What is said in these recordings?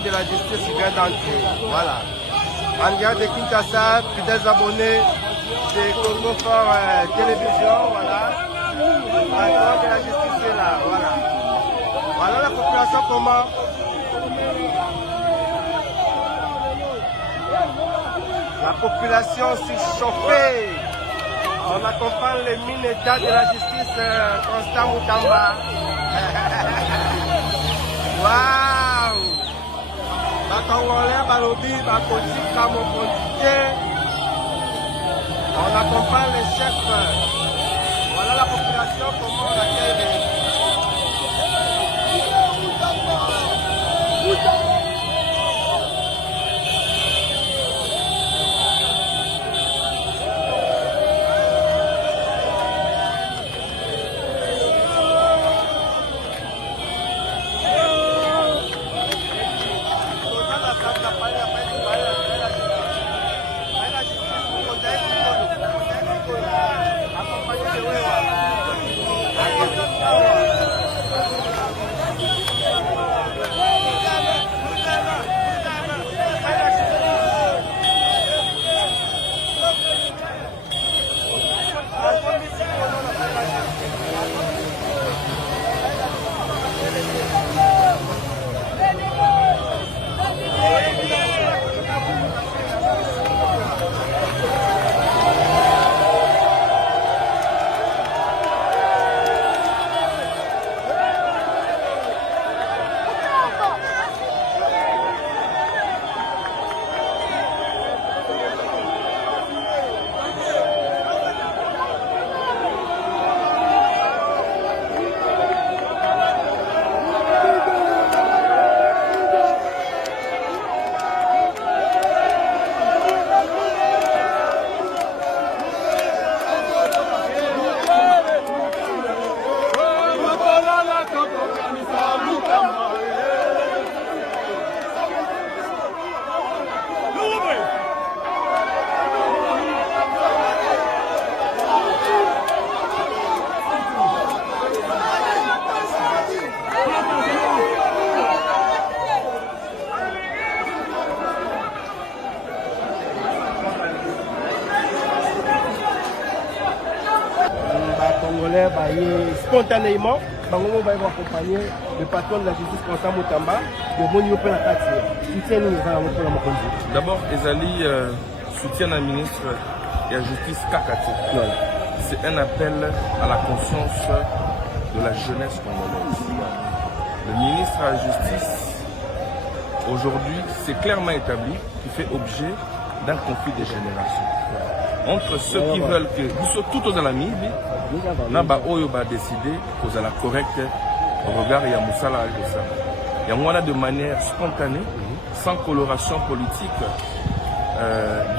De la justice vient d'entrer, voilà. En direct de Kinshasa, fidèles abonnés de Congo Fort Télévision, voilà. La de la justice est là, voilà. Voilà la population comment. La population s'est chauffée. On accompagne les mines d'état de la justice Constant Moutamba. Waouh! On accompagne les chefs. Voilà la population, comment on accueille. spontanément, on va accompagner le patron de la justice Constant Moutamba de Boni Open D'abord, Ezali soutient la ministre de la Justice Kakati. C'est un appel à la conscience de la jeunesse congolaise. Le ministre de la Justice, aujourd'hui, c'est clairement établi qu'il fait objet d'un conflit des générations. Entre ceux qui veulent que nous soyons tout dans la Mibi, Naba Oyo va décider que la correcte au regard de Moussala et ça. Il y a de manière spontanée, sans coloration politique,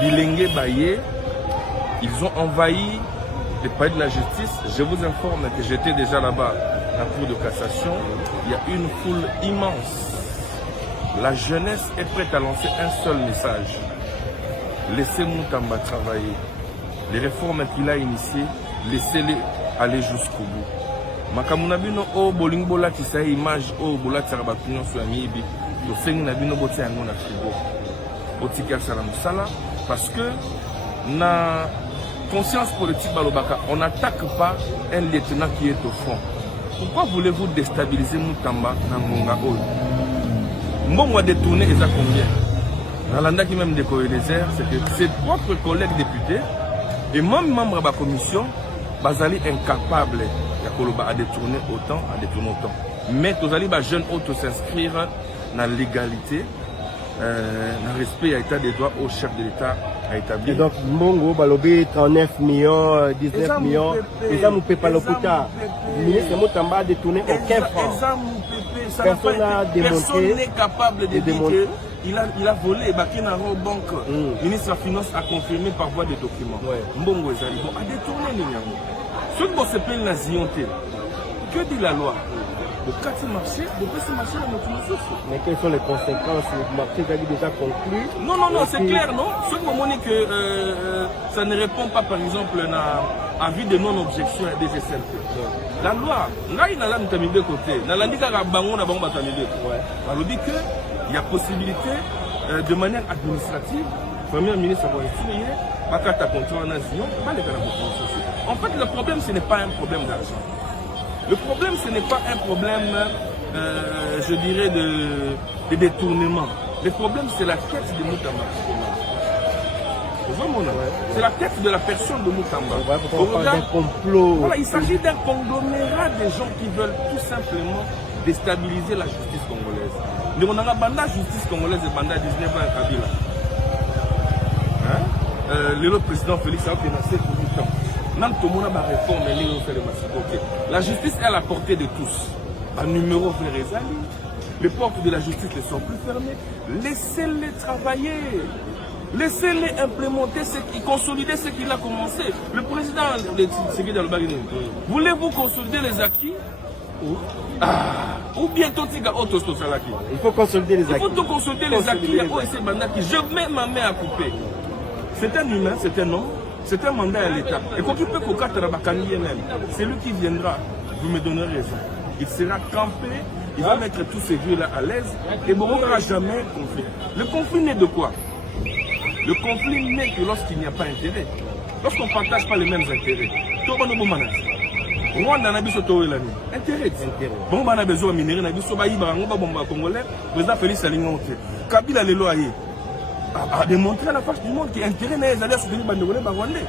Bilingue Baye, ils ont envahi le palais de la justice. Je vous informe que j'étais déjà là-bas en cour de cassation. Il y a une foule immense. La jeunesse est prête à lancer un seul message. Laissez Moutamba travailler. Les réformes qu'il a initiées, laissez-les aller jusqu'au bout. Makamunabino o bolingbola qui sa image o bola tsarabatuno sur amibi. Le sengi nabino bote yango na frigo. Otika sala musala parce que na conscience politique balobaka, on n'attaque pas un lieutenant qui est au front. Pourquoi voulez-vous déstabiliser Moutamba na Ngonga Oyo? Mbongo a détourné et ça combien? Nalanda qui même décoré les airs, c'est que ses propres collègues députés et même membres de la commission, Bazali incapables à détourner autant, Mais tous les jeunes autres s'inscrire dans la légalité, dans le respect à l'état des droits au chef de l'État à établir. Et donc, Mbongo, Balobi, 39 millions, 19 millions, et ça, nous ne pouvons pas le coûter. Le ministre Moutamba a détourné aucun franc. Personne n'est capable de démontrer. Il a volé, Bakinaro Banque, le ministre de la Finance a confirmé par voie de documents. Mbongo Ezali, bon, a détourné les Niamou. Ceux qui se plaignent la zionté, que dit la loi? Le quartier marché, le petit marché, la motivation. Mais quelles sont les conséquences? Le marché a déjà conclu. Non, c'est clair, non? Ceux qui m'ont dit que ça ne répond pas, par exemple, à vie de non-objection à des SLP. La loi, là, il y a de côté. Dans la Ligue Arabango, on dit qu'il y a possibilité, de manière administrative, le Premier ministre a signé, en fait, le problème, ce n'est pas un problème d'argent. Le problème, ce n'est pas un problème, je dirais, de détournement. Le problème, c'est la tête de Moutamba. C'est la tête de la personne de Moutamba. Voilà, il s'agit d'un conglomérat de gens qui veulent tout simplement déstabiliser la justice congolaise. Mais on a la banda justice congolaise et banda 19 ans à Kabila. Le président Félix a menacé pour du temps. La justice est à la portée de tous. Un numéro vers Ezali. Les portes de la justice ne sont plus fermées. Laissez-les travailler. Laissez-les implémenter, consolider ce qu'il a commencé. Le président de voulez-vous consolider les acquis? Ou bien il faut consolider les acquis. Il faut tout consolider les acquis. Je mets ma main à couper. C'est un humain, c'est un homme. C'est un mandat à l'État. Et quand tu peux c'est lui qui viendra. Vous me donnerez raison. Il sera campé, il va mettre tous ces vieux-là à l'aise et il n'y aura jamais de conflit. Le conflit naît de quoi? Le conflit naît que lorsqu'il n'y a pas d'intérêt. Lorsqu'on ne partage pas les mêmes intérêts. Rwanda n'a pas d'intérêt. Bon, on a besoin de minerais, on a besoin de Congolais. Le président Félix Salingo, Kabila le loyer. A démontré à la face du monde qu'il y a intérêt à soutenir les Bandolais Rwandais.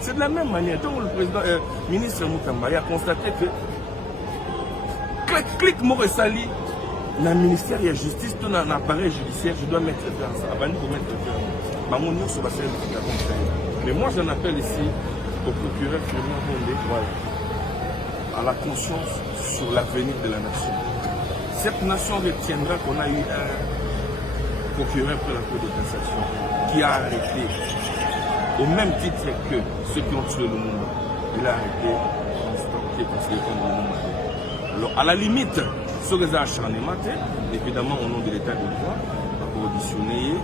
C'est de la même manière. Donc le président, ministre Moutamba a constaté que clic Moresali, dans le ministère de la Justice, dans l'appareil judiciaire, je dois mettre ça. Mais moi j'en appelle ici au procureur Firmin Bondé à la conscience sur l'avenir de la nation. Cette nation retiendra qu'on a eu un procureur pour la Cour de cassation qui a arrêté, au même titre que ceux qui ont tué le monde, il a arrêté qui est considéré comme le monde. Alors, à la limite, ce que ça a acharnement, évidemment, au nom de l'État de droit, à auditionner,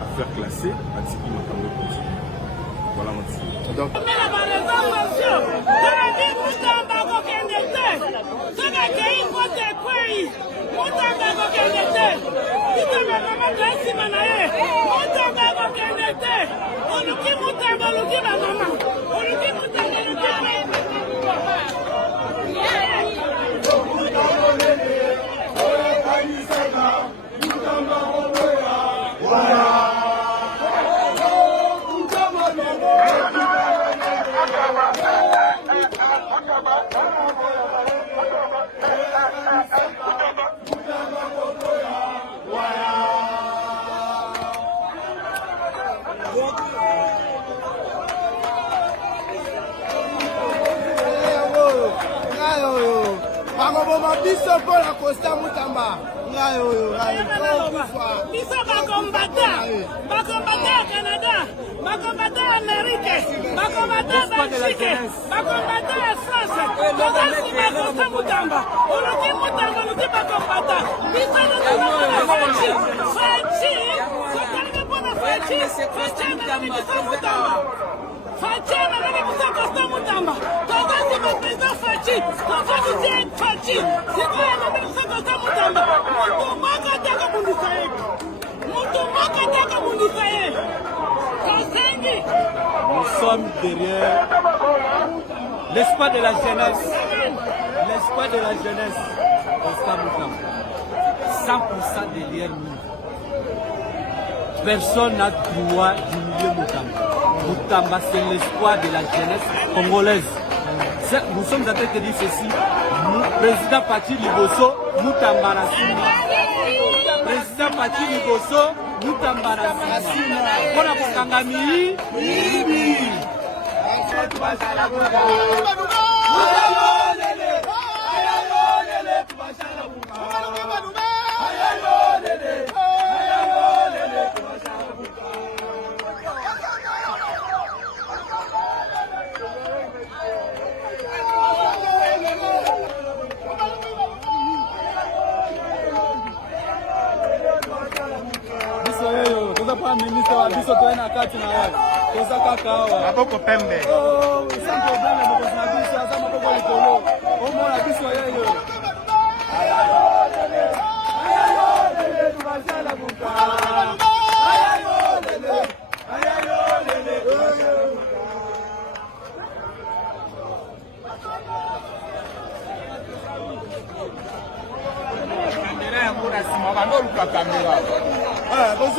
à faire classer, à Tipi Makambo continue. Voilà mon titre. Donc, Oluki Moutamba, Oluki Banama, Oluki bakoboma biso mpona Constant Mutamba. Ngai oyo biso bakombata ya Canada, bakombata ya Amerike, bakombata ya Belgique, bakombata ya France, tozasi bakosta Mutamba, oluki Mutamba luki bakombata biso tozala Faci, totalike mpona Faci ananebisa Mutamba, Faci ananebisa Constant Mutamba, tozasi bapresident Faci, tozasi tie Faci, sikoyo ananebisa Constant Mutamba, mutu moko ataka bundisa ye, mutu moko ataka bundisa ye. Nous sommes derrière l'espoir de la jeunesse. L'espoir de la jeunesse. Constant Mutamba. 100% derrière nous. Personne n'a droit d'humilier Mutamba. Mutamba, c'est l'espoir de la jeunesse congolaise. Nous sommes en train de dire ceci. Président Faci Liboso, Mutamba Nassima. Président Faci Liboso, Mutamba Nassima. Pona kokangami Libi. Ministre wa biso toena kati na yeye toza kaka awa maboko pembe sans problème moko na biso aza maboko likolo omona biso yeyo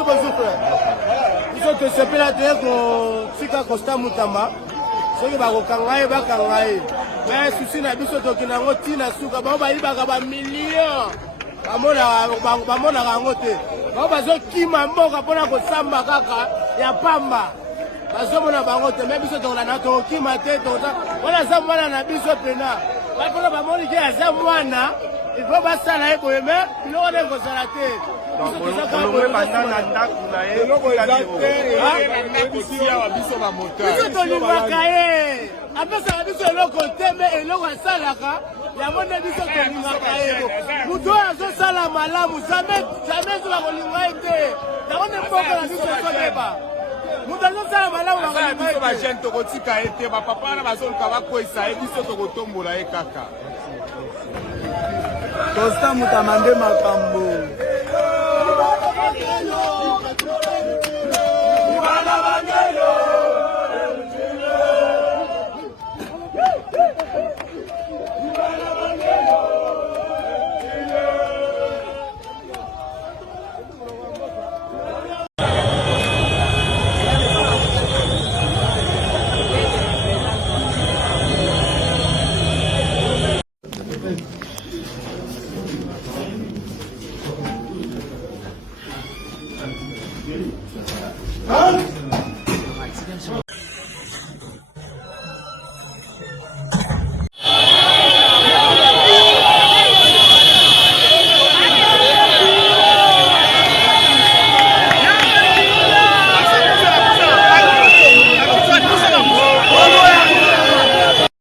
bonjour frère. Biso tosepela te kotika Constant Mutamba soki bakokanga ye bakanga ye me susi na biso tokende yango ntina suka bao bayibaka bamillion bamonaka yango te bao bazokima mboka mpona kosamba kaka ya pamba bazomona bango te me biso tokolanda tokokima te wana aza mwana na biso pena mpona bamoni ke aza mwana il faut basala ye boye me biloko nde kozala te biso tolingaka ye apesaka biso eloko te me eloko asalaka yango nde biso tolingaka ye moto oyo azosala malamu jamais ezoba kolinga ye te yango nde mboka na biso ezobeba moto azosala malamu biso bagene tokotika ye te bapapa wana bazoluka bakwesa ye biso tokotombola ye kaka Constant Mutamba nde makambo. Hein?